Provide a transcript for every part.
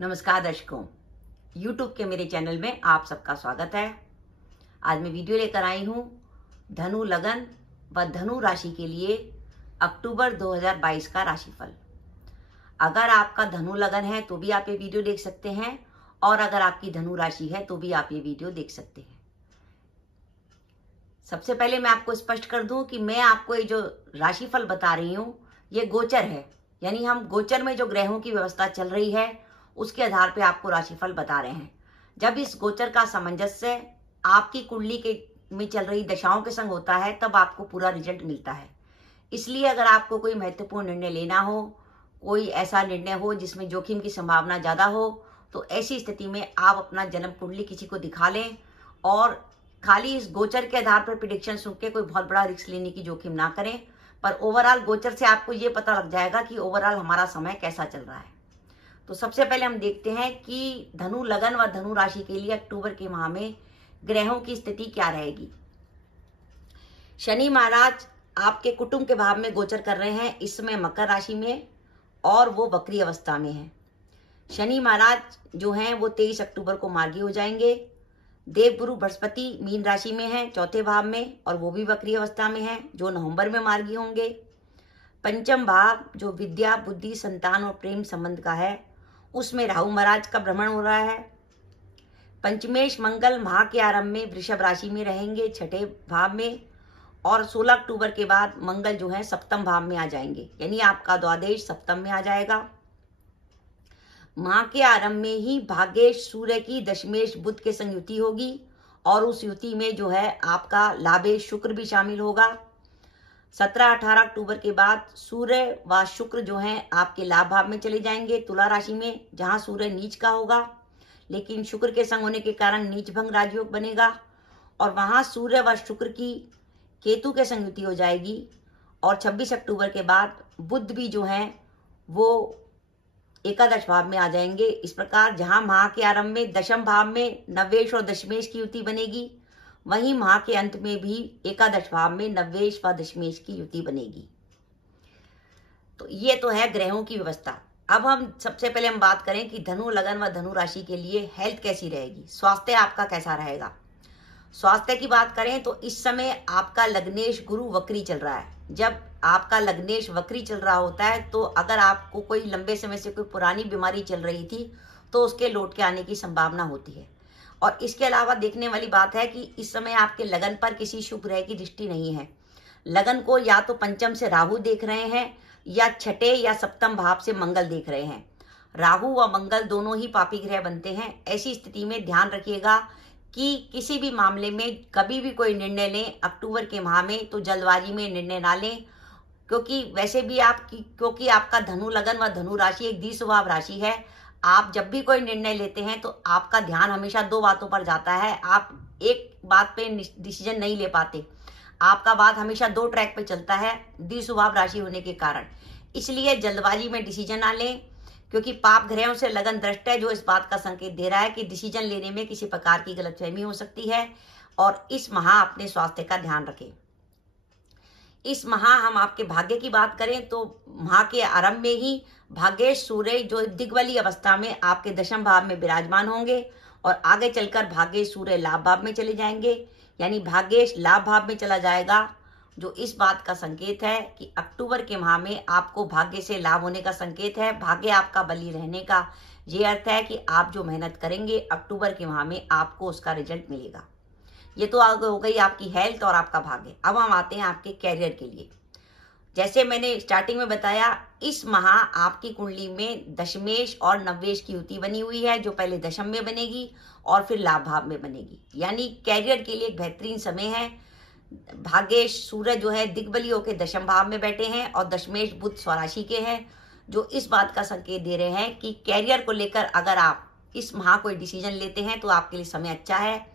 नमस्कार दर्शकों, YouTube के मेरे चैनल में आप सबका स्वागत है। आज मैं वीडियो लेकर आई हूँ धनु लगन व धनु राशि के लिए अक्टूबर 2022 का राशिफल। अगर आपका धनु लगन है तो भी आप ये वीडियो देख सकते हैं और अगर आपकी धनु राशि है तो भी आप ये वीडियो देख सकते हैं। सबसे पहले मैं आपको स्पष्ट कर दूं कि मैं आपको ये जो राशिफल बता रही हूँ ये गोचर है, यानी हम गोचर में जो ग्रहों की व्यवस्था चल रही है उसके आधार पे आपको राशिफल बता रहे हैं। जब इस गोचर का सामंजस्य आपकी कुंडली के में चल रही दशाओं के संग होता है तब आपको पूरा रिजल्ट मिलता है। इसलिए अगर आपको कोई महत्वपूर्ण निर्णय लेना हो, कोई ऐसा निर्णय हो जिसमें जोखिम की संभावना ज्यादा हो, तो ऐसी स्थिति में आप अपना जन्म कुंडली किसी को दिखा लें और खाली इस गोचर के आधार पर प्रिडिक्शन सुन के कोई बहुत बड़ा रिस्क लेने की जोखिम ना करें। पर ओवरऑल गोचर से आपको ये पता लग जाएगा कि ओवरऑल हमारा समय कैसा चल रहा है। तो सबसे पहले हम देखते हैं कि धनु लगन व धनु राशि के लिए अक्टूबर के माह में ग्रहों की स्थिति क्या रहेगी। शनि महाराज आपके कुटुंब के भाव में गोचर कर रहे हैं इस समय मकर राशि में और वो वक्री अवस्था में है। शनि महाराज जो हैं वो 23 अक्टूबर को मार्गी हो जाएंगे। देवगुरु बृहस्पति मीन राशि में है चौथे भाव में और वो भी वक्री अवस्था में है जो नवंबर में मार्गी होंगे। पंचम भाव जो विद्या बुद्धि संतान और प्रेम संबंध का है उसमें राहु महाराज का भ्रमण हो रहा है। पंचमेश मंगल माह के आरंभ में वृषभ राशि में रहेंगे छठे भाव में और 16 अक्टूबर के बाद मंगल जो है सप्तम भाव में आ जाएंगे, यानी आपका द्वादश सप्तम में आ जाएगा। माह के आरंभ में ही भाग्येश सूर्य की दशमेश बुध के संग युति होगी और उस युति में जो है आपका लाभेश शुक्र भी शामिल होगा। 17-18 अक्टूबर के बाद सूर्य व शुक्र जो हैं आपके लाभ भाव में चले जाएंगे तुला राशि में, जहां सूर्य नीच का होगा लेकिन शुक्र के संग होने के कारण नीच भंग राजयोग बनेगा और वहां सूर्य व शुक्र की केतु के संग युति हो जाएगी। और 26 अक्टूबर के बाद बुध भी जो है वो एकादश भाव में आ जाएंगे। इस प्रकार जहां माह के आरंभ में दशम भाव में नवेश और दशमेश की युति बनेगी, वहीं माह के अंत में भी एकादश भाव में नवेश व दशमेश की युति बनेगी। तो ये तो है ग्रहों की व्यवस्था। अब हम सबसे पहले हम बात करें कि धनु लगन व धनु राशि के लिए हेल्थ कैसी रहेगी, स्वास्थ्य आपका कैसा रहेगा। स्वास्थ्य की बात करें तो इस समय आपका लग्नेश गुरु वक्री चल रहा है। जब आपका लग्नेश वक्री चल रहा होता है तो अगर आपको कोई लंबे समय से कोई पुरानी बीमारी चल रही थी तो उसके लौट के आने की संभावना होती है। और इसके अलावा देखने वाली बात है कि इस समय आपके लगन पर किसी शुभ ग्रह की दृष्टि नहीं है। लगन को या तो पंचम से राहु देख रहे हैं या छठे या सप्तम भाव से मंगल देख रहे हैं। राहु व मंगल दोनों ही पापी ग्रह बनते हैं। ऐसी स्थिति में ध्यान रखिएगा कि किसी भी मामले में कभी भी कोई निर्णय लें अक्टूबर के माह में तो जल्दबाजी में निर्णय ना लें, क्योंकि वैसे भी क्योंकि आपका धनु लगन व धनु राशि एक द्विस्वभाव राशि है। आप जब भी कोई निर्णय लेते हैं तो आपका ध्यान हमेशा दो बातों पर जाता है। आप एक बात पे डिसीजन नहीं ले पाते, आपका बात हमेशा दो ट्रैक पे चलता है द्विस्वभाव राशि होने के कारण। इसलिए जल्दबाजी में डिसीजन ना लें, क्योंकि पाप ग्रहों से लगन दृष्ट है जो इस बात का संकेत दे रहा है कि डिसीजन लेने में किसी प्रकार की गलतफहमी हो सकती है। और इस माह अपने स्वास्थ्य का ध्यान रखें। इस माह हम आपके भाग्य की बात करें तो माह के आरंभ में ही भाग्येश सूर्य जो दिग्बली अवस्था में आपके दशम भाव में विराजमान होंगे और आगे चलकर भाग्येश सूर्य लाभ भाव में चले जाएंगे, यानी भाग्येश लाभ भाव में चला जाएगा, जो इस बात का संकेत है कि अक्टूबर के माह में आपको भाग्य से लाभ होने का संकेत है। भाग्य आपका बली रहने का ये अर्थ है कि आप जो मेहनत करेंगे अक्टूबर के माह में आपको उसका रिजल्ट मिलेगा। ये तो आगे हो गई आपकी हेल्थ और आपका भाग्य। अब हम आते हैं आपके कैरियर के लिए। जैसे मैंने स्टार्टिंग में बताया, इस माह आपकी कुंडली में दशमेश और नवेश की युति बनी हुई है, जो पहले दशम में बनेगी और फिर लाभ भाव में बनेगी, यानी कैरियर के लिए एक बेहतरीन समय है। भाग्येश सूर्य जो है दिग्बली होकर दशम भाव में बैठे हैं और दशमेश बुध स्वराशि के हैं, जो इस बात का संकेत दे रहे हैं कि कैरियर को लेकर अगर आप इस माह कोई डिसीजन लेते हैं तो आपके लिए समय अच्छा है।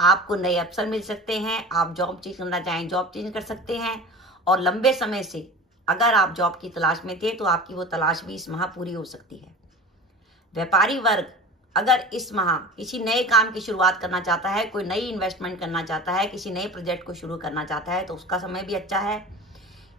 आपको नए अवसर मिल सकते हैं, आप जॉब चेंज करना चाहें जॉब चेंज कर सकते हैं। और लंबे समय से अगर आप जॉब की तलाश में थे तो आपकी वो तलाश भी इस माह पूरी हो सकती है। व्यापारी वर्ग अगर इस माह किसी नए काम की शुरुआत करना चाहता है, कोई नई इन्वेस्टमेंट करना चाहता है, किसी नए प्रोजेक्ट को शुरू करना चाहता है तो उसका समय भी अच्छा है।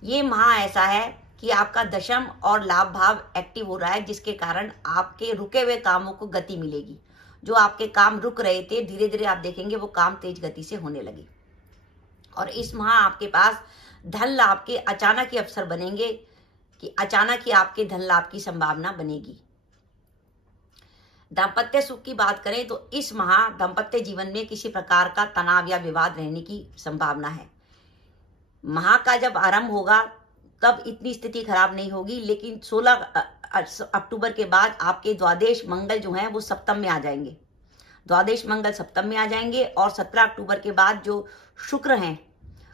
ये माह ऐसा है कि आपका दशम और लाभ भाव एक्टिव हो रहा है, जिसके कारण आपके रुके हुए कामों को गति मिलेगी। जो आपके काम रुक रहे थे, धीरे धीरे आप देखेंगे वो काम तेज गति से होने लगे। और इस माह आपके पास धन लाभ के अचानक ही अवसर बनेंगे, कि अचानक ही आपके धन लाभ की संभावना बनेगी। दाम्पत्य सुख की बात करें तो इस माह दाम्पत्य जीवन में किसी प्रकार का तनाव या विवाद रहने की संभावना है। माह का जब आरंभ होगा तब इतनी स्थिति खराब नहीं होगी, लेकिन 16 अक्टूबर के बाद आपके द्वादश मंगल जो हैं वो सप्तम में आ जाएंगे। द्वादश मंगल सप्तम में आ जाएंगे और 17 अक्टूबर के बाद जो शुक्र हैं,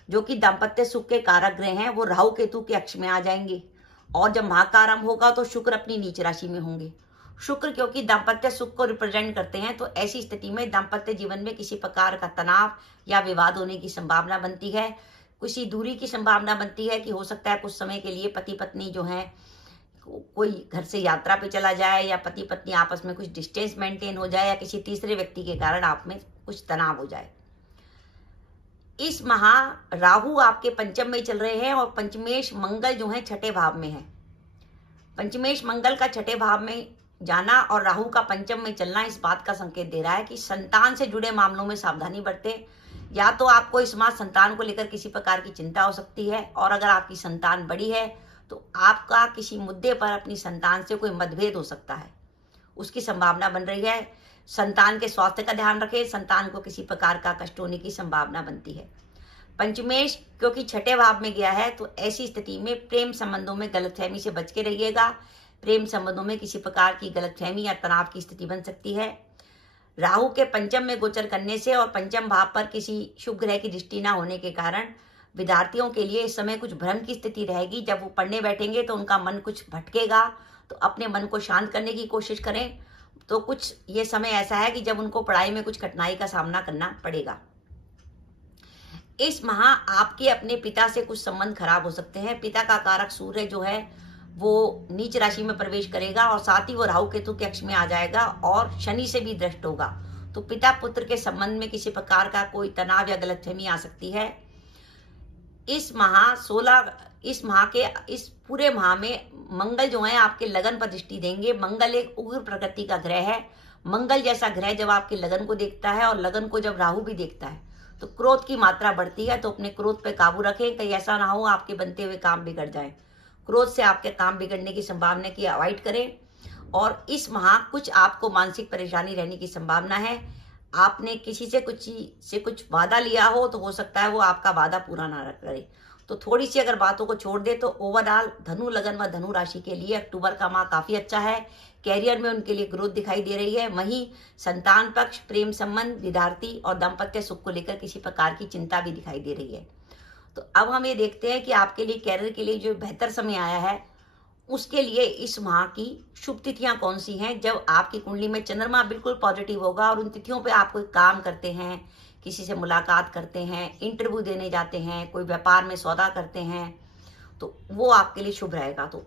जो कि दाम्पत्य सुख के कारक ग्रह हैं, वो राहु केतु के अक्ष में आ जाएंगे। और जब माह का आरंभ होगा तो शुक्र अपनी नीच राशि में होंगे। शुक्र क्योंकि दाम्पत्य सुख को रिप्रेजेंट करते हैं, तो ऐसी स्थिति में दाम्पत्य जीवन में किसी प्रकार का तनाव या विवाद होने की संभावना बनती है। किसी दूरी की संभावना बनती है कि हो सकता है कुछ समय के लिए पति पत्नी जो है कोई घर से यात्रा पे चला जाए, या पति पत्नी आपस में कुछ डिस्टेंस मेंटेन हो जाए, या किसी तीसरे व्यक्ति के कारण आप में कुछ तनाव हो जाए। इस माह राहु आपके पंचम में चल रहे हैं और पंचमेश मंगल जो है छठे भाव में है। पंचमेश मंगल का छठे भाव में जाना और राहु का पंचम में चलना इस बात का संकेत दे रहा है कि संतान से जुड़े मामलों में सावधानी बरते। या तो आपको इस माह संतान को लेकर किसी प्रकार की चिंता हो सकती है, और अगर आपकी संतान बड़ी है तो आपका किसी मुद्दे पर अपनी संतान से कोई मतभेद हो सकता है, उसकी संभावना बन रही है। संतान के स्वास्थ्य का ध्यान रखें, संतान को किसी प्रकार का कष्ट होने की संभावना बनती है। पंचमेश क्योंकि छठे भाव में गया है, तो ऐसी स्थिति में प्रेम संबंधों में गलतफहमी से बच के रहिएगा। प्रेम संबंधों में किसी प्रकार की गलतफहमी या तनाव की स्थिति बन सकती है। राहु के पंचम में गोचर करने से और पंचम भाव पर किसी शुभ ग्रह की दृष्टि न होने के कारण विद्यार्थियों के लिए इस समय कुछ भ्रम की स्थिति रहेगी। जब वो पढ़ने बैठेंगे तो उनका मन कुछ भटकेगा, तो अपने मन को शांत करने की कोशिश करें। तो कुछ ये समय ऐसा है कि जब उनको पढ़ाई में कुछ कठिनाई का सामना करना पड़ेगा। इस माह आपके अपने पिता से कुछ संबंध खराब हो सकते हैं। पिता का कारक सूर्य जो है वो नीच राशि में प्रवेश करेगा और साथ ही वो राहु केतु के अक्ष में आ जाएगा और शनि से भी दृष्ट होगा। तो पिता पुत्र के संबंध में किसी प्रकार का कोई तनाव या गलतफहमी आ सकती है। इस पूरे माह में मंगल जो है आपके लगन पर दृष्टि देंगे। मंगल एक उग्र प्रकृति का ग्रह है। मंगल जैसा ग्रह जब आपके लगन को देखता है और लगन को जब राहु भी देखता है तो क्रोध की मात्रा बढ़ती है। तो अपने क्रोध पे काबू रखें, कहीं ऐसा ना हो आपके बनते हुए काम बिगड़ जाए। क्रोध से आपके काम बिगड़ने की संभावना की अवॉइड करें। और इस माह कुछ आपको मानसिक परेशानी रहने की संभावना है। आपने किसी से कुछ वादा लिया हो तो हो सकता है वो आपका वादा पूरा ना करे। तो थोड़ी सी अगर बातों को छोड़ दे तो ओवरऑल धनु लगन व धनु राशि के लिए अक्टूबर का माह काफी अच्छा है। कैरियर में उनके लिए ग्रोथ दिखाई दे रही है। वहीं संतान पक्ष, प्रेम संबंध, विद्यार्थी और दाम्पत्य सुख को लेकर किसी प्रकार की चिंता भी दिखाई दे रही है। तो अब हम ये देखते हैं कि आपके लिए कैरियर के लिए जो बेहतर समय आया है उसके लिए इस माह की शुभ तिथियां कौन सी हैं। जब आपकी कुंडली में चंद्रमा बिल्कुल पॉजिटिव होगा और उन तिथियों पे आप कोई काम करते हैं, किसी से मुलाकात करते हैं, इंटरव्यू देने जाते हैं, कोई व्यापार में सौदा करते हैं, तो वो आपके लिए शुभ रहेगा। तो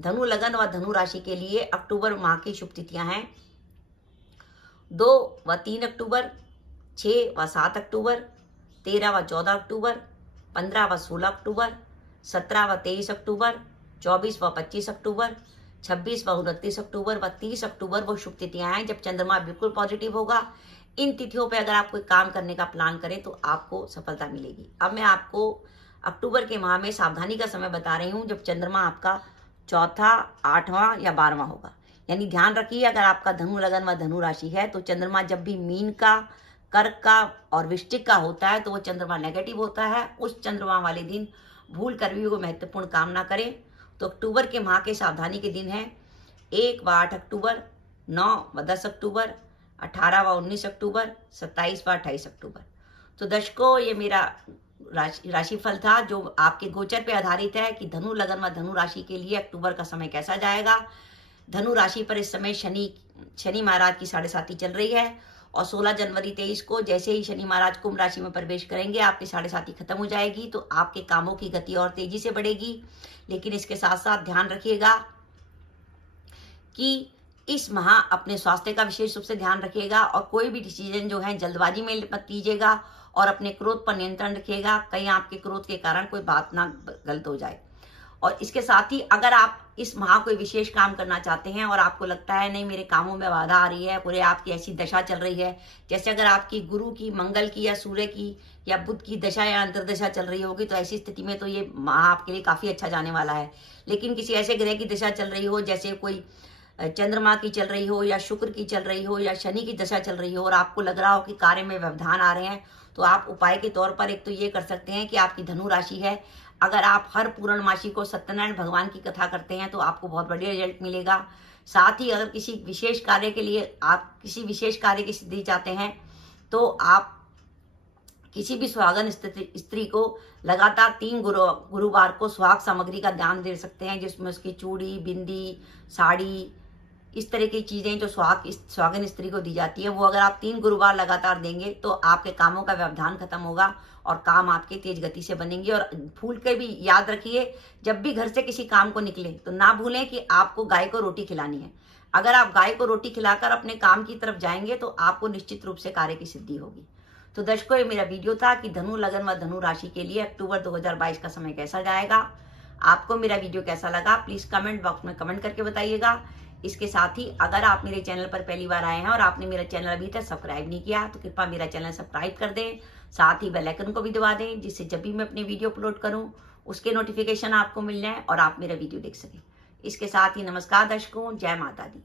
धनु लगन व धनु राशि के लिए अक्टूबर माह की शुभ तिथियां हैं 2 व 3 अक्टूबर, 6 व 7 अक्टूबर, 13 व 14 अक्टूबर, 15 व 16 अक्टूबर, 17 व 23 अक्टूबर, 24 व 25 अक्टूबर, 26 व 29 अक्टूबर व 30 अक्टूबर वो शुभ तिथियां हैं जब चंद्रमा बिल्कुल पॉजिटिव होगा। इन तिथियों पे अगर आप कोई काम करने का प्लान करें तो आपको सफलता मिलेगी। अब मैं आपको अक्टूबर के माह में सावधानी का समय बता रही हूँ जब चंद्रमा आपका चौथा, 8वां या 12वां होगा। यानी ध्यान रखिए, अगर आपका धनु लगन व धनु राशि है तो चंद्रमा जब भी मीन का, कर्क का और वृश्चिक का होता है तो वो चंद्रमा नेगेटिव होता है। उस चंद्रमा वाले दिन भूल कर भी वो महत्वपूर्ण काम ना करें। तो अक्टूबर के माह के सावधानी के दिन हैं 1 व 8 अक्टूबर, 9 व 10 अक्टूबर, 18 व 19 अक्टूबर, 27 व 28 अक्टूबर। तो दर्शकों, ये मेरा राशिफल था जो आपके गोचर पे आधारित है कि धनु लगन व धनु राशि के लिए अक्टूबर का समय कैसा जाएगा। धनु राशि पर इस समय शनि महाराज की 7.5 चल रही है और 16 जनवरी 23 को जैसे ही शनि महाराज कुंभ राशि में प्रवेश करेंगे आपकी 7.5 खत्म हो जाएगी। तो आपके कामों की गति और तेजी से बढ़ेगी। लेकिन इसके साथ साथ ध्यान रखिएगा कि इस माह अपने स्वास्थ्य का विशेष रूप से ध्यान रखिएगा और कोई भी डिसीजन जो है जल्दबाजी में मत लीजिएगा और अपने क्रोध पर नियंत्रण रखिएगा। कहीं आपके क्रोध के कारण कोई बात ना गलत हो जाए। और इसके साथ ही अगर आप इस माह कोई विशेष काम करना चाहते हैं और आपको लगता है नहीं मेरे कामों में बाधा आ रही है, पूरे आपकी ऐसी दशा चल रही है, जैसे अगर आपकी गुरु की, मंगल की या सूर्य की या बुध की दशा या अंतर्दशा चल रही होगी, तो ऐसी स्थिति में तो ये माह आपके लिए काफी अच्छा जाने वाला है। लेकिन किसी ऐसे ग्रह की दशा चल रही हो, जैसे कोई चंद्रमा की चल रही हो या शुक्र की चल रही हो या शनि की दशा चल रही हो और आपको लग रहा हो कि कार्य में व्यवधान आ रहे हैं, तो आप उपाय के तौर पर एक तो ये कर सकते हैं कि आपकी धनु राशि है, अगर आप हर पूर्णमासी को सत्यनारायण भगवान की कथा करते हैं तो आपको बहुत बढ़िया रिजल्ट मिलेगा। साथ ही अगर किसी विशेष कार्य के लिए आप किसी विशेष कार्य की सिद्धि चाहते हैं तो आप किसी भी सुहागन स्त्री को लगातार 3 गुरुवार को सुहाग सामग्री का दान दे सकते हैं, जिसमें उसकी चूड़ी, बिंदी, साड़ी, इस तरह की चीजें जो सुहागन स्त्री को दी जाती है, वो अगर आप 3 गुरुवार लगातार देंगे तो आपके कामों का व्यवधान खत्म होगा और काम आपके तेज गति से बनेंगे। और भूल के भी याद रखिए, जब भी घर से किसी काम को निकले तो ना भूलें कि आपको गाय को रोटी खिलानी है। अगर आप गाय को रोटी खिलाकर अपने काम की तरफ जाएंगे तो आपको निश्चित रूप से कार्य की सिद्धि होगी। तो दर्शकों, ये मेरा वीडियो था कि धनु लगन व धनु राशि के लिए अक्टूबर 2022 का समय कैसा जाएगा। आपको मेरा वीडियो कैसा लगा प्लीज कमेंट बॉक्स में कमेंट करके बताइएगा। इसके साथ ही अगर आप मेरे चैनल पर पहली बार आए हैं और आपने मेरा चैनल अभी तक सब्सक्राइब नहीं किया तो कृपया मेरा चैनल सब्सक्राइब कर दें, साथ ही बेल आइकन को भी दबा दें, जिससे जब भी मैं अपनी वीडियो अपलोड करूं उसके नोटिफिकेशन आपको मिल जाए और आप मेरा वीडियो देख सकें। इसके साथ ही नमस्कार दर्शकों, जय माता दी।